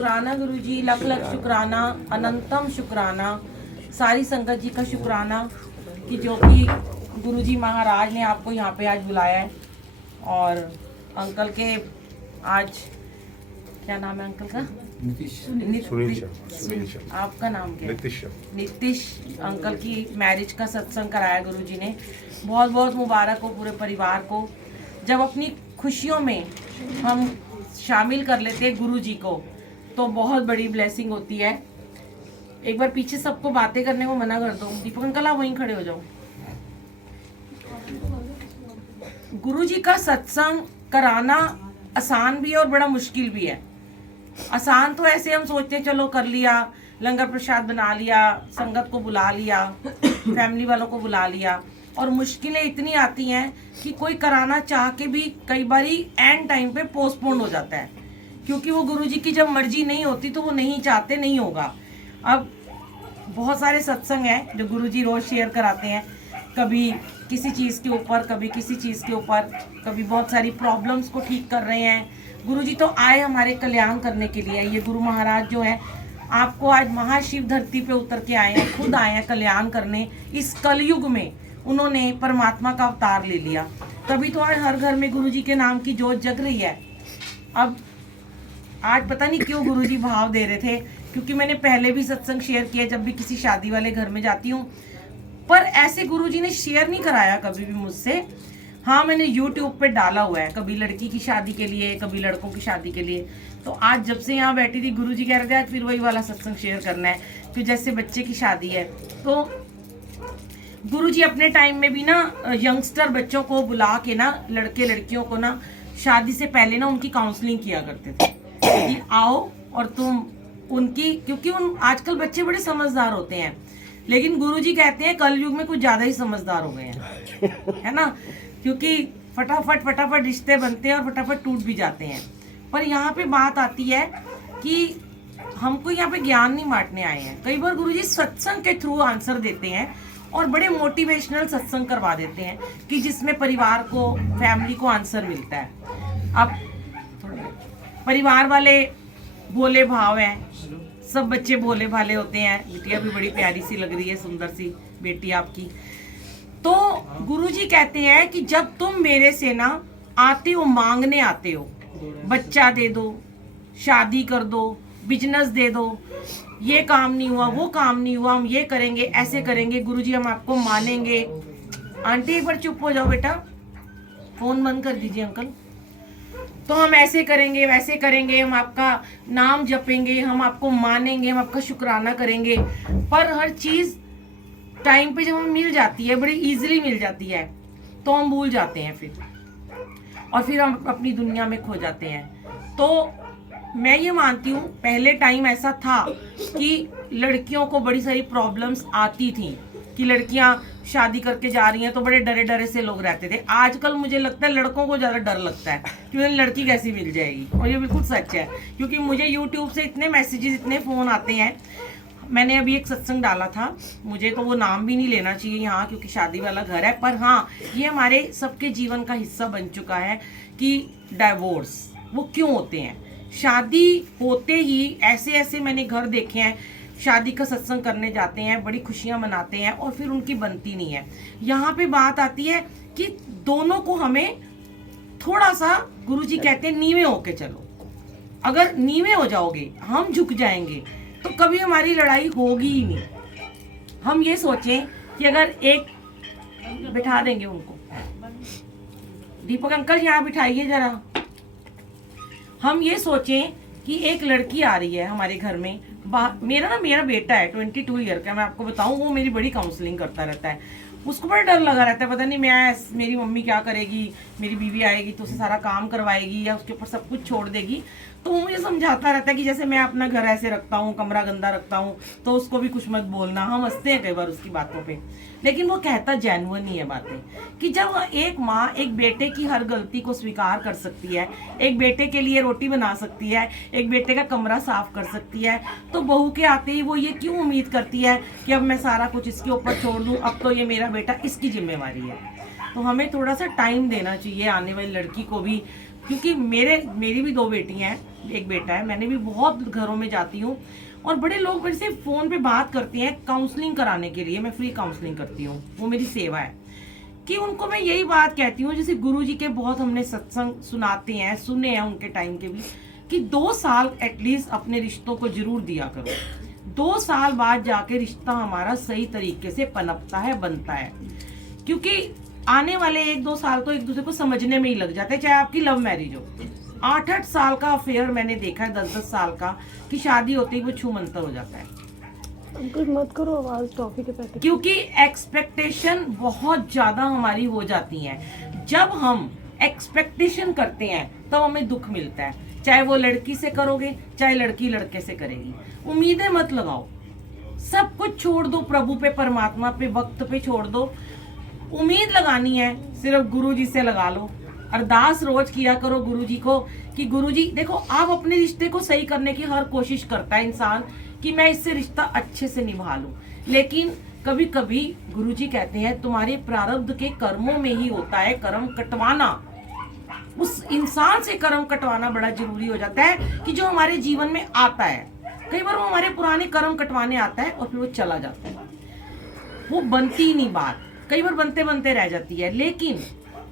शुक्राना गुरु जी, लख लख शुक्राना, अनंतम शुक्राना, सारी संगत जी का शुक्राना कि जो कि गुरु जी महाराज ने आपको यहाँ पे आज बुलाया है। और अंकल के आज क्या नाम है अंकल का? नीतीश। आपका नाम क्या है? नीतीश अंकल की मैरिज का सत्संग कराया गुरु जी ने। बहुत बहुत मुबारक हो पूरे परिवार को। जब अपनी खुशियों में हम शामिल कर लेते हैं गुरु जी को तो बहुत बड़ी ब्लेसिंग होती है। एक बार पीछे सबको बातें करने को मना कर दो। दीपक अंकल आप वहीं खड़े हो जाओ। गुरु जी का सत्संग कराना आसान भी है और बड़ा मुश्किल भी है। आसान तो ऐसे हम सोचते हैं चलो कर लिया, लंगर प्रसाद बना लिया, संगत को बुला लिया, फैमिली वालों को बुला लिया। और मुश्किलें इतनी आती हैं कि कोई कराना चाह के भी कई बारी एंड टाइम पे पोस्टपोन हो जाता है, क्योंकि वो गुरुजी की जब मर्जी नहीं होती तो वो नहीं चाहते नहीं होगा। अब बहुत सारे सत्संग हैं जो गुरुजी रोज शेयर कराते हैं, कभी किसी चीज़ के ऊपर, कभी किसी चीज़ के ऊपर, कभी बहुत सारी प्रॉब्लम्स को ठीक कर रहे हैं। गुरुजी तो आए हमारे कल्याण करने के लिए। ये गुरु महाराज जो है आपको आज महाशिव धरती पे उतर के आए हैं, खुद आए हैं कल्याण करने। इस कलयुग में उन्होंने परमात्मा का अवतार ले लिया, तभी तो आज हर घर में गुरुजी के नाम की जोत जग रही है। अब आज पता नहीं क्यों गुरुजी भाव दे रहे थे, क्योंकि मैंने पहले भी सत्संग शेयर किया जब भी किसी शादी वाले घर में जाती हूँ, पर ऐसे गुरुजी ने शेयर नहीं कराया कभी भी मुझसे। हाँ, मैंने YouTube पे डाला हुआ है, कभी लड़की की शादी के लिए, कभी लड़कों की शादी के लिए। तो आज जब से यहाँ बैठी थी गुरुजी कह रहे थे आज फिर वही वाला सत्संग शेयर करना है, कि जैसे बच्चे की शादी है तो गुरुजी अपने टाइम में भी ना यंगस्टर बच्चों को बुला के ना, लड़के लड़कियों को ना शादी से पहले ना उनकी काउंसलिंग किया करते थे कि आओ और तुम उनकी, क्योंकि उन आजकल बच्चे बड़े समझदार होते हैं, लेकिन गुरुजी कहते हैं कलयुग में कुछ ज्यादा ही समझदार हो गए हैं, है ना, क्योंकि फटाफट रिश्ते बनते हैं और फटाफट टूट भी जाते हैं। पर यहाँ पे बात आती है कि हमको यहाँ पे ज्ञान नहीं बांटने आए हैं। कई बार गुरुजी सत्संग के थ्रू आंसर देते हैं और बड़े मोटिवेशनल सत्संग करवा देते हैं कि जिसमें परिवार को, फैमिली को आंसर मिलता है। अब परिवार वाले भोले भाव हैं, सब बच्चे भोले भाले होते हैं। बिटिया भी बड़ी प्यारी सी लग रही है, सुंदर सी बेटी आपकी। तो गुरुजी कहते हैं कि जब तुम मेरे से ना आते हो, मांगने आते हो, बच्चा दे दो, शादी कर दो, बिजनेस दे दो, ये काम नहीं हुआ, वो काम नहीं हुआ, हम ये करेंगे, ऐसे करेंगे गुरुजी, हम आपको मानेंगे। आंटी एक बार चुप हो जाओ बेटा, फोन बंद कर दीजिए अंकल। तो हम ऐसे करेंगे, वैसे करेंगे, हम आपका नाम जपेंगे, हम आपको मानेंगे, हम आपका शुक्राना करेंगे। पर हर चीज टाइम पे जब हमें मिल जाती है, बड़ी इजीली मिल जाती है, तो हम भूल जाते हैं फिर, और फिर हम अपनी दुनिया में खो जाते हैं। तो मैं ये मानती हूँ पहले टाइम ऐसा था कि लड़कियों को बड़ी सारी प्रॉब्लम्स आती थी कि लड़कियां शादी करके जा रही हैं तो बड़े डरे डरे से लोग रहते थे। आजकल मुझे लगता है लड़कों को ज़्यादा डर लगता है कि उन्हें लड़की कैसी मिल जाएगी, और ये बिल्कुल सच है, क्योंकि मुझे YouTube से इतने मैसेजेस, इतने फ़ोन आते हैं। मैंने अभी एक सत्संग डाला था, मुझे तो वो नाम भी नहीं लेना चाहिए यहाँ क्योंकि शादी वाला घर है, पर हाँ ये हमारे सबके जीवन का हिस्सा बन चुका है कि डाइवोर्स वो क्यों होते हैं। शादी होते ही ऐसे ऐसे मैंने घर देखे हैं, शादी का सत्संग करने जाते हैं, बड़ी खुशियां मनाते हैं और फिर उनकी बनती नहीं है। यहाँ पे बात आती है कि दोनों को हमें थोड़ा सा, गुरुजी कहते हैं नीवे होके चलो। अगर नीवे हो जाओगे, हम झुक जाएंगे, तो कभी हमारी लड़ाई होगी ही नहीं। हम ये सोचें कि अगर एक बिठा देंगे उनको, दीपक अंकल यहाँ बिठाइए जरा। हम ये सोचें कि एक लड़की आ रही है हमारे घर में, मेरा बेटा है 22 ईयर का, मैं आपको बताऊं, वो मेरी बड़ी काउंसलिंग करता रहता है। उसको बड़ा डर लगा रहता है, पता नहीं मेरी मम्मी क्या करेगी, मेरी बीवी आएगी तो उसे सारा काम करवाएगी या उसके ऊपर सब कुछ छोड़ देगी। तो वो मुझे समझाता रहता है कि जैसे मैं अपना घर ऐसे रखता हूँ, कमरा गंदा रखता हूँ, तो उसको भी कुछ मत बोलना। हम हंसते हैं कई बार उसकी बातों पे, लेकिन वो कहता जेन्युइन ही है बातें, कि जब एक माँ एक बेटे की हर गलती को स्वीकार कर सकती है, एक बेटे के लिए रोटी बना सकती है, एक बेटे का कमरा साफ कर सकती है, तो बहू के आते ही वो ये क्यों उम्मीद करती है कि अब मैं सारा कुछ इसके ऊपर छोड़ दूँ, अब तो ये मेरा बेटा, इसकी जिम्मेवारी है। तो हमें थोड़ा सा टाइम देना चाहिए आने वाली लड़की को भी, क्योंकि मेरी भी 2 बेटियां हैं, एक बेटा है। मैंने भी बहुत घरों में जाती हूँ और बड़े लोग मेरे से फ़ोन पे बात करते हैं काउंसलिंग कराने के लिए। मैं फ्री काउंसलिंग करती हूँ, वो मेरी सेवा है। कि उनको मैं यही बात कहती हूँ, जैसे गुरुजी के बहुत हमने सत्संग सुनाते हैं, सुने हैं उनके टाइम के भी, कि 2 साल एटलीस्ट अपने रिश्तों को जरूर दिया करो। 2 साल बाद जाके रिश्ता हमारा सही तरीके से पनपता है, बनता है। क्योंकि आने वाले 1-2 साल तो एक दूसरे को समझने में ही लग जाते हैं, चाहे आपकी लव मैरिज हो। 8-8 साल का अफेयर मैंने देखा है, 10-10 साल का, कि शादी होते ही वो छू मंतर हो जाता है। अंकल मत करो आवाज, टॉफी के पैकेट। क्योंकि एक्सपेक्टेशन बहुत ज्यादा हमारी हो जाती है। जब हम एक्सपेक्टेशन करते हैं तब हमें दुख मिलता है, चाहे वो लड़की से करोगे, चाहे लड़की लड़के से करेगी। उम्मीदें मत लगाओ, सब कुछ छोड़ दो, प्रभु पे, परमात्मा पे, वक्त पे छोड़ दो। उम्मीद लगानी है सिर्फ गुरुजी से लगा लो। अरदास रोज किया करो गुरुजी को कि गुरुजी देखो, आप अपने रिश्ते को सही करने की हर कोशिश करता है इंसान कि मैं इससे रिश्ता अच्छे से निभा लूं, लेकिन कभी कभी गुरुजी कहते हैं तुम्हारे प्रारब्ध के कर्मों में ही होता है कर्म कटवाना। उस इंसान से कर्म कटवाना बड़ा जरूरी हो जाता है कि जो हमारे जीवन में आता है। कई बार वो हमारे पुराने कर्म कटवाने आता है और फिर वो चला जाता है, वो बनती ही नहीं बात, कई बार बनते बनते रह जाती है। लेकिन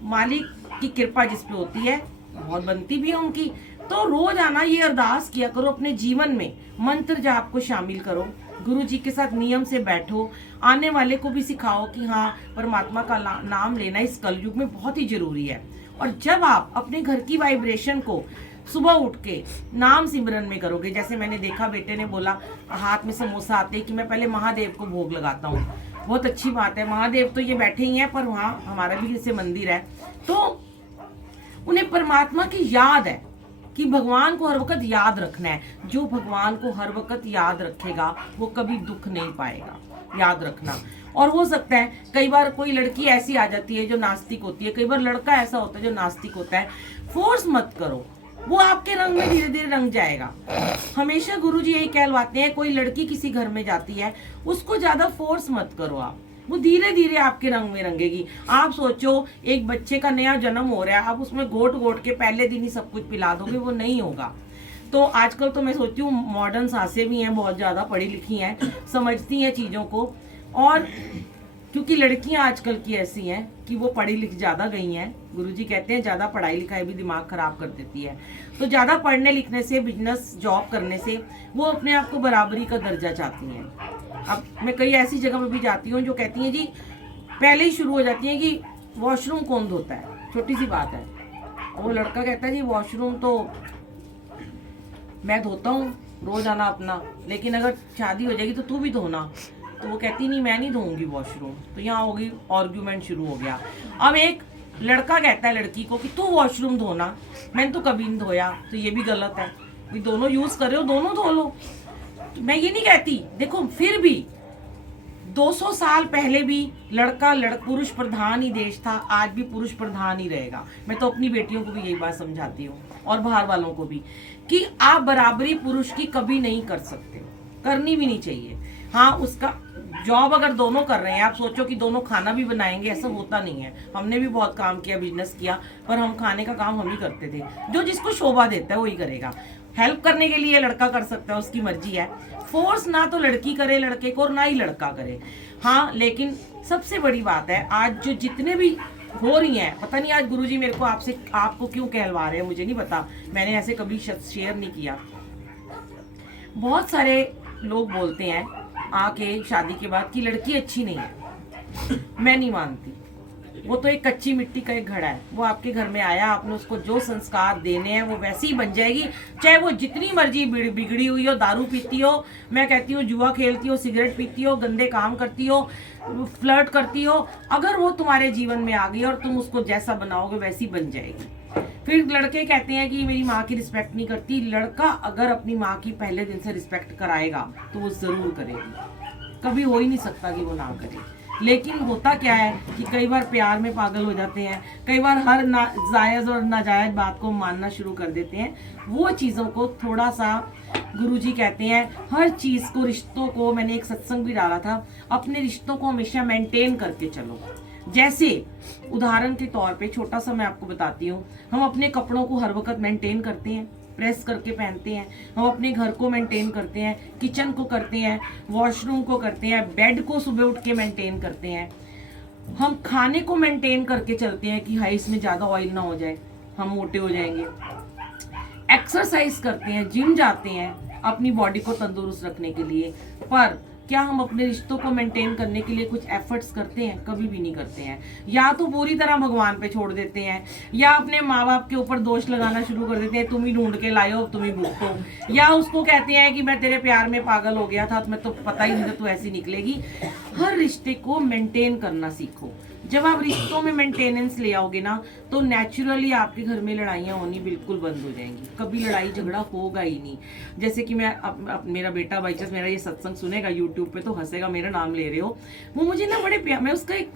मालिक की कृपा जिस पे होती है बहुत बनती भी है उनकी। तो रोज आना, ये अरदास किया करो, अपने जीवन में मंत्र जाप को शामिल करो, गुरु जी के साथ नियम से बैठो, आने वाले को भी सिखाओ कि हाँ परमात्मा का नाम लेना इस कलयुग में बहुत ही जरूरी है। और जब आप अपने घर की वाइब्रेशन को सुबह उठ के नाम सिमरन में करोगे, जैसे मैंने देखा बेटे ने बोला हाथ में समोसा आते कि मैं पहले महादेव को भोग लगाता हूँ, बहुत अच्छी बात है। महादेव तो ये बैठे ही हैं, पर वहाँ हमारा भी जैसे मंदिर है, तो उन्हें परमात्मा की याद है कि भगवान को हर वक्त याद रखना है। जो भगवान को हर वक्त याद रखेगा वो कभी दुख नहीं पाएगा, याद रखना। और हो सकता है कई बार कोई लड़की ऐसी आ जाती है जो नास्तिक होती है, कई बार लड़का ऐसा होता है जो नास्तिक होता है। फोर्स मत करो, वो आपके रंग में धीरे धीरे रंग जाएगा। हमेशा गुरुजी यही कहलवाते हैं, कोई लड़की किसी घर में जाती है उसको ज्यादा फोर्स मत करो आप, वो धीरे धीरे आपके रंग में रंगेगी। आप सोचो एक बच्चे का नया जन्म हो रहा है, आप उसमें घोट घोट के पहले दिन ही सब कुछ पिला दोगे, वो नहीं होगा। तो आजकल तो मैं सोचती हूँ मॉडर्न सासें भी हैं, बहुत ज्यादा पढ़ी लिखी हैं, समझती हैं चीजों को। और क्योंकि लड़कियां आजकल की ऐसी हैं कि वो पढ़ी लिख ज्यादा गई हैं, गुरुजी कहते हैं ज्यादा पढ़ाई लिखाई भी दिमाग खराब कर देती है। तो ज्यादा पढ़ने लिखने से, बिजनेस जॉब करने से वो अपने आप को बराबरी का दर्जा चाहती हैं। अब मैं कई ऐसी जगह पर भी जाती हूँ जो कहती हैं जी, पहले ही शुरू हो जाती हैं कि वॉशरूम कौन धोता है, छोटी सी बात है। वो लड़का कहता है जी वॉशरूम तो मैं धोता हूँ रोजाना अपना, लेकिन अगर शादी हो जाएगी तो तू भी धोना। तो वो कहती नहीं मैं नहीं धोऊंगी वॉशरूम। तो यहाँ होगी आर्ग्यूमेंट शुरू हो गया। अब एक लड़का कहता है लड़की को कि तू वॉशरूम धोना, मैंने तो कभी नहीं धोया, तो ये भी गलत है। भाई दोनों यूज कर रहे हो, दोनों धो लो। तो मैं ये नहीं कहती, देखो फिर भी 200 साल पहले भी पुरुष प्रधान ही देश था, आज भी पुरुष प्रधान ही रहेगा। मैं तो अपनी बेटियों को भी यही बात समझाती हूँ और बाहर वालों को भी कि आप बराबरी पुरुष की कभी नहीं कर सकते, करनी भी नहीं चाहिए। हाँ, उसका जॉब अगर दोनों कर रहे हैं, आप सोचो कि दोनों खाना भी बनाएंगे, ऐसा होता नहीं है। हमने भी बहुत काम किया, बिजनेस किया, पर हम खाने का काम हम ही करते थे। जो जिसको शोभा देता है वही करेगा। हेल्प करने के लिए लड़का कर सकता है, उसकी मर्जी है। फोर्स ना तो लड़की करे लड़के को और ना ही लड़का करे। हाँ, लेकिन सबसे बड़ी बात है आज जो जितने भी हो रही हैं, पता नहीं आज गुरुजी मेरे को आपको क्यों कहलवा रहे हैं, मुझे नहीं पता, मैंने ऐसे कभी शेयर नहीं किया। बहुत सारे लोग बोलते हैं आके शादी के बाद कि लड़की अच्छी नहीं है। मैं नहीं मानती, वो तो एक कच्ची मिट्टी का एक घड़ा है। वो आपके घर में आया, आपने उसको जो संस्कार देने हैं वो वैसी ही बन जाएगी, चाहे वो जितनी मर्जी बिगड़ी हुई हो, दारू पीती हो, मैं कहती हूँ जुआ खेलती हो, सिगरेट पीती हो, गंदे काम करती हो, फ्लर्ट करती हो, अगर वो तुम्हारे जीवन में आ गई और तुम उसको जैसा बनाओगे वैसी बन जाएगी। फिर लड़के कहते हैं कि मेरी माँ की रिस्पेक्ट नहीं करती। लड़का अगर अपनी माँ की पहले दिन से रिस्पेक्ट कराएगा तो वो जरूर करेगी, कभी हो ही नहीं सकता कि वो ना करे। लेकिन होता क्या है कि कई बार प्यार में पागल हो जाते हैं, कई बार हर जायज़ और नाजायज बात को मानना शुरू कर देते हैं। वो चीज़ों को थोड़ा सा गुरुजी कहते हैं, हर चीज़ को, रिश्तों को, मैंने एक सत्संग भी डाला था, अपने रिश्तों को हमेशा मेंटेन करके चलो। जैसे उदाहरण के तौर पे छोटा सा मैं आपको बताती हूँ, हम अपने कपड़ों को हर वक्त मेंटेन करते हैं, प्रेस करके पहनते हैं, हम अपने घर को मेंटेन करते हैं, किचन को करते हैं, वॉशरूम को करते हैं, बेड को सुबह उठ के मेंटेन करते हैं, हम खाने को मेंटेन करके चलते हैं कि हाई इसमें ज़्यादा ऑयल ना हो जाए, हम मोटे हो जाएंगे। एक्सरसाइज करते हैं, जिम जाते हैं अपनी बॉडी को तंदुरुस्त रखने के लिए, पर क्या हम अपने रिश्तों को मेंटेन करने के लिए कुछ एफर्ट्स करते हैं? कभी भी नहीं करते हैं। या तो पूरी तरह भगवान पे छोड़ देते हैं, या अपने माँ बाप के ऊपर दोष लगाना शुरू कर देते हैं, तुम ही ढूंढ के लाए हो, तुम ही भुगतो, या उसको कहते हैं कि मैं तेरे प्यार में पागल हो गया था, तुम्हें तो पता ही नहीं था तू ऐसी निकलेगी। हर रिश्ते को मेंटेन करना सीखो। जब आप रिश्तों में मेंटेनेंस ले आओगे ना, तो नेचुरली आपके घर में लड़ाइयाँ होनी बिल्कुल बंद हो जाएंगी, कभी लड़ाई झगड़ा होगा ही नहीं। जैसे कि मैं अब मेरा बेटा बाई चांस मेरा ये सत्संग सुनेगा यूट्यूब पे तो हंसेगा, मेरा नाम ले रहे हो, वो मुझे ना बड़े प्यार, मैं उसका एक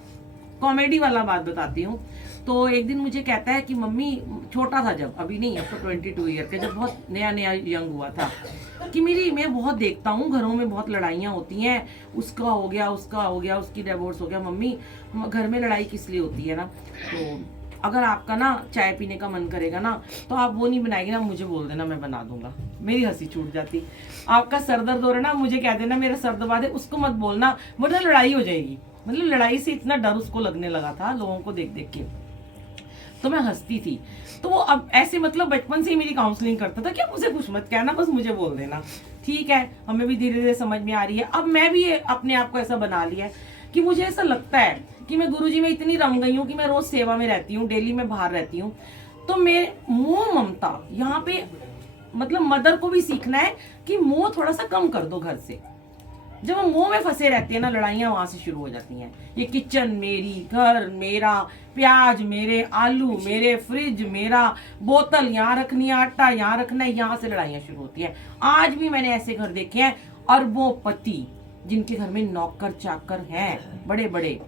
कॉमेडी वाला बात बताती हूँ। तो एक दिन मुझे कहता है कि मम्मी, छोटा था जब, अभी नहीं, अब तो 22 ईयर के, जब बहुत नया नया यंग हुआ था, कि मैं बहुत देखता हूँ घरों में बहुत लड़ाइयाँ होती हैं, उसका हो गया, उसका हो गया, उसकी डिवोर्स हो गया। मम्मी, घर में लड़ाई किस लिए होती है ना, तो अगर आपका ना चाय पीने का मन करेगा ना, तो आप वो नहीं बनाएगी ना, मुझे बोल देना, मैं बना दूंगा। मेरी हंसी छूट जाती। आपका सर दर्द हो रहा है ना, मुझे कह देना मेरा सर दबा दे, उसको मत बोलना, वरना लड़ाई हो जाएगी। मतलब लड़ाई से इतना डर उसको लगने लगा था लोगों को देख देख के, तो मैं हंसती थी। तो वो अब ऐसे, मतलब बचपन से ही मेरी काउंसलिंग करता था कि मुझे कुछ मत कहना, बस मुझे बोल देना। ठीक है, हमें भी धीरे धीरे समझ में आ रही है। अब मैं भी अपने आप को ऐसा बना लिया है कि मुझे ऐसा लगता है कि मैं गुरुजी में इतनी रम गई हूँ कि मैं रोज सेवा में रहती हूँ, डेली में बाहर रहती हूँ, तो मैं मोह ममता यहाँ पे, मतलब मदर को भी सीखना है कि मोह थोड़ा सा कम कर दो घर से। जब हम मुंह में फंसे रहते हैं ना, लड़ाइयाँ वहां से शुरू हो जाती हैं। ये किचन मेरी, घर मेरा, प्याज मेरे, आलू मेरे, फ्रिज मेरा, बोतल यहाँ रखनी है, आटा यहाँ रखना है, यहाँ से लड़ाइयाँ शुरू होती हैं। आज भी मैंने ऐसे घर देखे हैं, अरबों पति जिनके घर में नौकर चाकर हैं बड़े बड़े,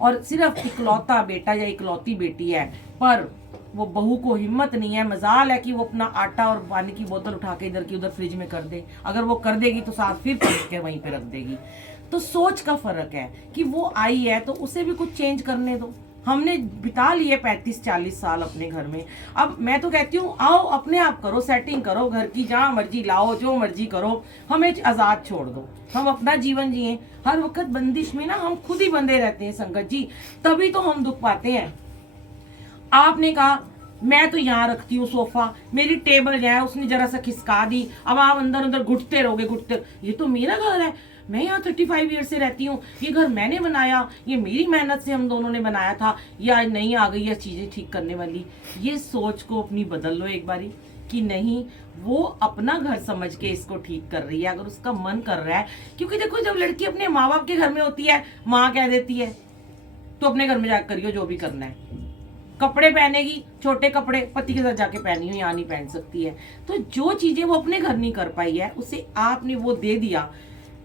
और सिर्फ इकलौता बेटा या इकलौती बेटी है, पर वो बहू को हिम्मत नहीं है, मजाल है कि वो अपना आटा और पानी की बोतल उठा के इधर की उधर फ्रिज में कर दे। अगर वो कर देगी तो साथ फिर पलट के वहीं पे रख देगी। तो सोच का फर्क है कि वो आई है तो उसे भी कुछ चेंज करने दो। हमने बिता लिए 35-40 साल अपने घर में, अब मैं तो कहती हूँ आओ अपने आप करो, सेटिंग करो घर की, जहाँ मर्जी लाओ, जो मर्जी करो, हमें आजाद छोड़ दो, हम अपना जीवन जिए। हर वक्त बंदिश में ना हम खुद ही बंधे रहते हैं संगत जी, तभी तो हम दुख पाते हैं। आपने कहा मैं तो यहाँ रखती हूँ सोफा, मेरी टेबल है उसने जरा सा खिसका दी, अब आप अंदर अंदर घुटते रहोगे, घुटते, ये तो मेरा घर है, मैं यहाँ 35 ईयर से रहती हूँ, ये घर मैंने बनाया, ये मेरी मेहनत से हम दोनों ने बनाया था, या नहीं आ गई है चीजें ठीक करने वाली। ये सोच को अपनी बदल लो एक बारी कि नहीं, वो अपना घर समझ के इसको ठीक कर रही है, अगर उसका मन कर रहा है। क्योंकि देखो, जब लड़की अपने माँ बाप के घर में होती है, माँ कह देती है तो अपने घर में जाकर करियो जो भी करना है, कपड़े पहनेगी छोटे कपड़े पति के साथ जाके पहनी हो, यहाँ नहीं पहन सकती है। तो जो चीजें वो अपने घर नहीं कर पाई है, उसे आपने वो दे दिया,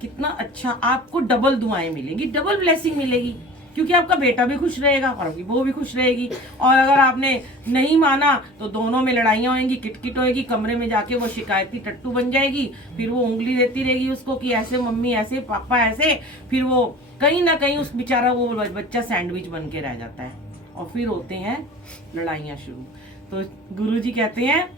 कितना अच्छा, आपको डबल दुआएं मिलेंगी, डबल ब्लेसिंग मिलेगी, क्योंकि आपका बेटा भी खुश रहेगा और आपकी बहू भी खुश रहेगी। और अगर आपने नहीं माना तो दोनों में लड़ाइयाँ होंगी, किटकिट होएगी, कमरे में जाके वो शिकायती टट्टू बन जाएगी, फिर वो उंगली देती रहेगी उसको कि ऐसे मम्मी ऐसे, पापा ऐसे, फिर वो कहीं ना कहीं उस बेचारा वो बच्चा सैंडविच बन के रह जाता है, और फिर होते हैं लड़ाइयाँ शुरू। तो गुरुजी कहते हैं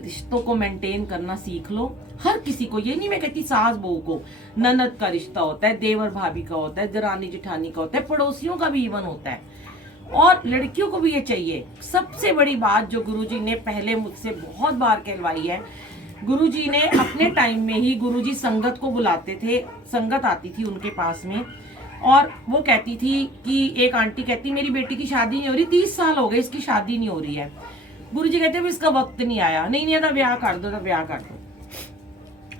रिश्तों को मेंटेन करना सीख लो। हर किसी को, ये नहीं मैं कहती सास बहू को, ननद का रिश्ता होता है, देवर भाभी का होता है, दरानी जेठानी का होता है, पड़ोसियों का भी इवन होता है, और लड़कियों को भी ये चाहिए। सबसे बड़ी बात जो गुरुजी ने पहले मुझसे बहुत बार कहलवाई है, गुरुजी ने अपने टाइम में ही, गुरुजी संगत को बुलाते थे, संगत आती थी उनके पास में, और वो कहती थी कि एक आंटी कहती मेरी बेटी की शादी नहीं हो रही, 30 साल हो गए इसकी शादी नहीं हो रही है। गुरुजी कहते हैं इसका वक्त नहीं आया, नहीं आता, ब्याह कर दो, तो ब्याह कर दो।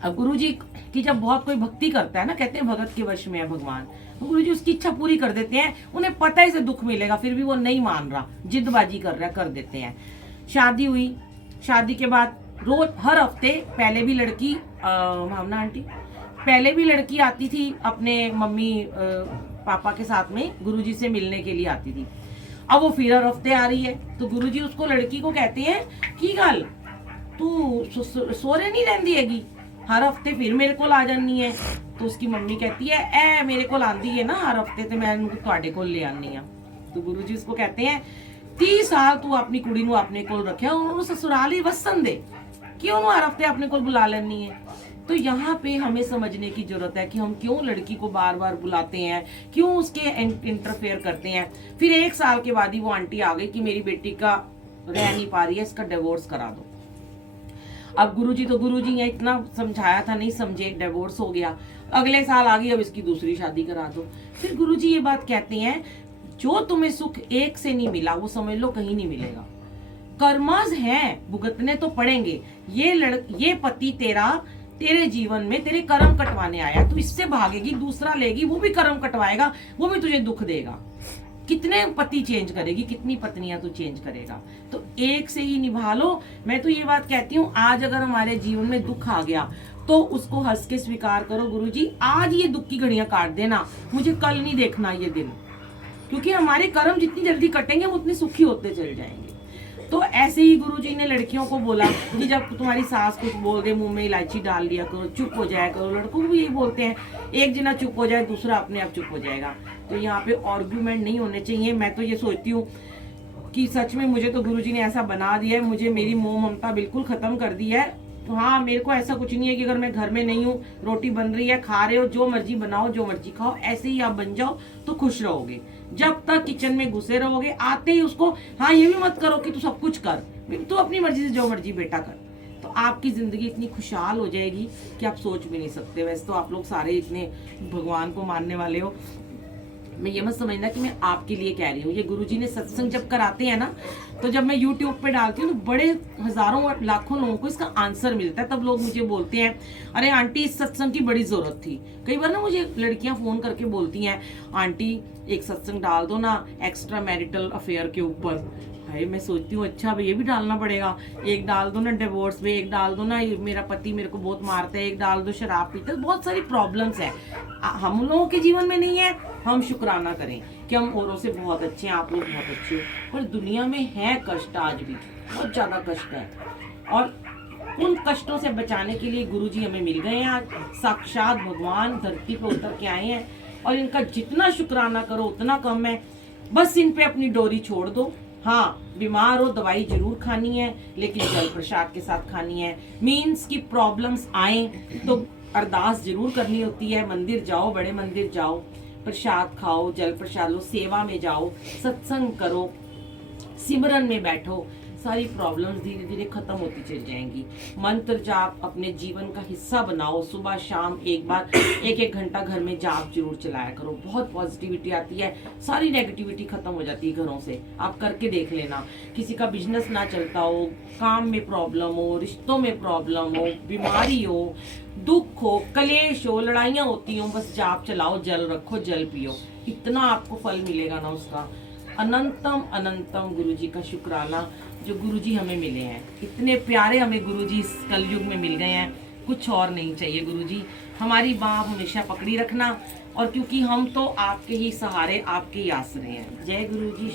अब गुरुजी की जब बहुत कोई भक्ति करता है ना, कहते हैं भगत के वश में है भगवान, तो गुरुजी उसकी इच्छा पूरी कर देते हैं। उन्हें पता है इसे दुख मिलेगा, फिर भी वो नहीं मान रहा, जिद्दबाजी कर रहा है, कर देते हैं। शादी हुई, शादी के बाद रोज हर हफ्ते, पहले भी लड़की भावना आंटी, पहले भी लड़की आती थी अपने मम्मी पापा के साथ में गुरुजी से मिलने के लिए आती थी। अब वो फिर हर हफ्ते आ रही है, तो गुरुजी उसको, लड़की को कहते हैं कि गल तू सोरे नहीं रहती हैगी, हर हफ्ते फिर मेरे को आ जानी है। तो उसकी मम्मी कहती है ए मेरे को आंदी है ना हर हफ्ते ते मैं ਤੁਹਾਡੇ ਕੋਲ ले आनी है। तो गुरु जी उसको कहते हैं 30 साल तू अपनी कुड़ी ਨੂੰ ਆਪਣੇ ਕੋਲ ਰੱਖਿਆ, ਉਹਨੂੰ ससुराल ही वसन दे, क्यों हर हफ्ते अपने को बुला लेनी है। तो यहाँ पे हमें समझने की जरूरत है कि हम क्यों लड़की को बार बार बुलाते हैं, क्यों उसके इंटरफेयर करते हैं। फिर 1 साल के बाद ही वो आंटी आ गई कि मेरी बेटी का रह नहीं पा रही है, इसका डिवोर्स करा दो। अब गुरुजी ने इतना समझाया था, नहीं समझे, डिवोर्स हो गया। अगले साल आ गई, अब इसकी दूसरी शादी करा दो। फिर गुरुजी ये बात कहते हैं जो तुम्हें सुख एक से नहीं मिला वो समझ लो कहीं नहीं मिलेगा। कर्मज हैं, भुगतने तो पड़ेंगे। ये पति तेरे जीवन में तेरे कर्म कटवाने आया, तू इससे भागेगी, दूसरा लेगी, वो भी कर्म कटवाएगा, वो भी तुझे दुख देगा। कितने पति चेंज करेगी, कितनी पत्नियां तू चेंज करेगा। तो एक से ही निभा लो। मैं तो ये बात कहती हूँ, आज अगर हमारे जीवन में दुख आ गया तो उसको हंस के स्वीकार करो। गुरुजी आज ये दुख की घड़ियां काट देना, मुझे कल नहीं देखना ये दिन, क्योंकि हमारे कर्म जितनी जल्दी कटेंगे हम उतने सुखी होते चले जाएंगे। तो ऐसे ही गुरुजी ने लड़कियों को बोला कि जब तुम्हारी सास कुछ बोल दे मुंह में इलायची डाल लिया करो, चुप हो जाया करो। लड़कों को भी यही बोलते हैं, एक जना चुप हो जाए दूसरा अपने आप चुप हो जाएगा। तो यहाँ पे आर्गुमेंट नहीं होने चाहिए। मैं तो ये सोचती हूँ कि सच में मुझे तो गुरुजी ने ऐसा बना दिया है, मुझे मेरी मोह ममता बिल्कुल खत्म कर दी है। तो हाँ, मेरे को ऐसा कुछ नहीं है कि अगर मैं घर में नहीं हूँ, रोटी बन रही है, खा रहे हो, जो मर्जी बनाओ, जो मर्जी खाओ, ऐसे ही आप बन जाओ तो खुश रहोगे। जब तक किचन में घुसे रहोगे, आते ही उसको हाँ ये भी मत करो कि तू सब कुछ कर, तू अपनी मर्जी से जो मर्जी बेटा कर, तो आपकी जिंदगी इतनी खुशहाल हो जाएगी कि आप सोच भी नहीं सकते। वैसे तो आप लोग सारे इतने भगवान को मानने वाले हो, मैं ये मत समझना कि मैं आपके लिए कह रही हूँ। ये गुरुजी ने सत्संग जब कराते हैं ना, तो जब मैं YouTube पे डालती हूँ तो बड़े हजारों और लाखों लोगों को इसका आंसर मिलता है। तब लोग मुझे बोलते हैं अरे आंटी इस सत्संग की बड़ी जरूरत थी। कई बार ना मुझे लड़कियां फोन करके बोलती हैं आंटी एक सत्संग डाल दो ना एक्स्ट्रा मैरिटल अफेयर के ऊपर। भाई मैं सोचती हूँ अच्छा भाई ये भी डालना पड़ेगा, एक डाल दो ना डिवोर्स पे, एक डाल दो ना मेरा पति मेरे को बहुत मारता है, एक डाल दो शराब पीता है। बहुत सारी प्रॉब्लम्स है हम लोगों के जीवन में नहीं है। हम शुक्राना करें कि हम औरों से बहुत अच्छे हैं, आप लोग बहुत अच्छे हो, पर दुनिया में है कष्ट, आज भी बहुत ज्यादा कष्ट है। और उन कष्टों से बचाने के लिए गुरुजी हमें मिल गए हैं। आज साक्षात भगवान धरती पर उतर के आए हैं और इनका जितना शुक्राना करो उतना कम है। बस इन पे अपनी डोरी छोड़ दो। हाँ, बीमार हो दवाई जरूर खानी है, लेकिन जल प्रसाद के साथ खानी है। मीन्स की प्रॉब्लम्स आए तो अरदास जरूर करनी होती है। मंदिर जाओ, बड़े मंदिर जाओ, प्रसाद खाओ, जल प्रसाद लो, सेवा में जाओ, सत्संग करो, सिमरन में बैठो, सारी प्रॉब्लम्स धीरे धीरे खत्म होती चली जाएंगी। मंत्र जाप अपने जीवन का हिस्सा बनाओ। सुबह शाम एक बार 1-1 घंटा घर में जाप जरूर चलाया करो। बहुत पॉजिटिविटी आती है, सारी नेगेटिविटी खत्म हो जाती है घरों से। आप करके देख लेना। किसी का बिजनेस ना चलता हो, काम में प्रॉब्लम हो, रिश्तों में प्रॉब्लम हो, बीमारी हो, दुख हो, कलेश हो, लड़ाइयाँ होती हो, बस जाप चलाओ, जल रखो, जल पियो, इतना आपको फल मिलेगा ना उसका। अनंतम अनंतम गुरुजी का शुक्राना जो गुरुजी हमें मिले हैं। इतने प्यारे हमें गुरुजी इस कलयुग में मिल गए हैं, कुछ और नहीं चाहिए। गुरुजी हमारी बाह हमेशा पकड़ी रखना, और क्योंकि हम तो आपके ही सहारे, आपके ही आसरे हैं। जय गुरुजी।